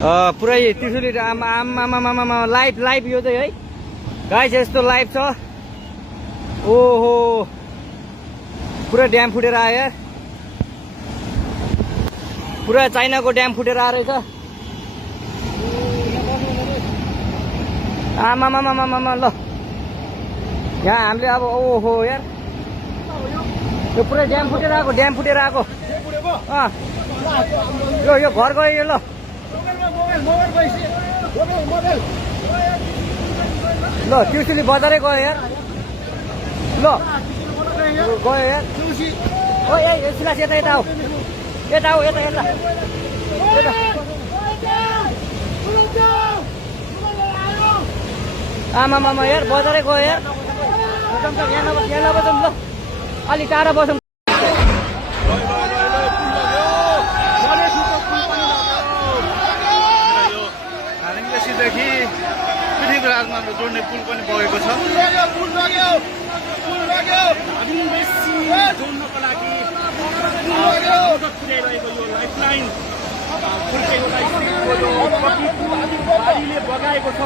पुरै त्रिशुली आमा लाइभ यो चाहिँ है गाइस यस्तो लाइभ छ। ओहो पुरा ड्याम फुटेर आयो यार, पुरा चाइनाको ड्याम फुटेर आएर रहेछ। आमामामामामा ल यहाँ हामीले अब ओहो यार यो पुरै ड्याम फुटेर आएको यो घर गयो यो। ल ल त्रिशुली बजारै गयो यार। ल गयो यार। ओ ए सिलास यता आऊ यता आमामामा यार बजारै गयो यार। यहाँ नबसौँ ल अलि टाढा बसौँ। जोड्ने पुल पनि बगेको छ। जोड्नको लागि पुर्याइरहेको यो लाइफलाइन बाढीले बगाएको छ।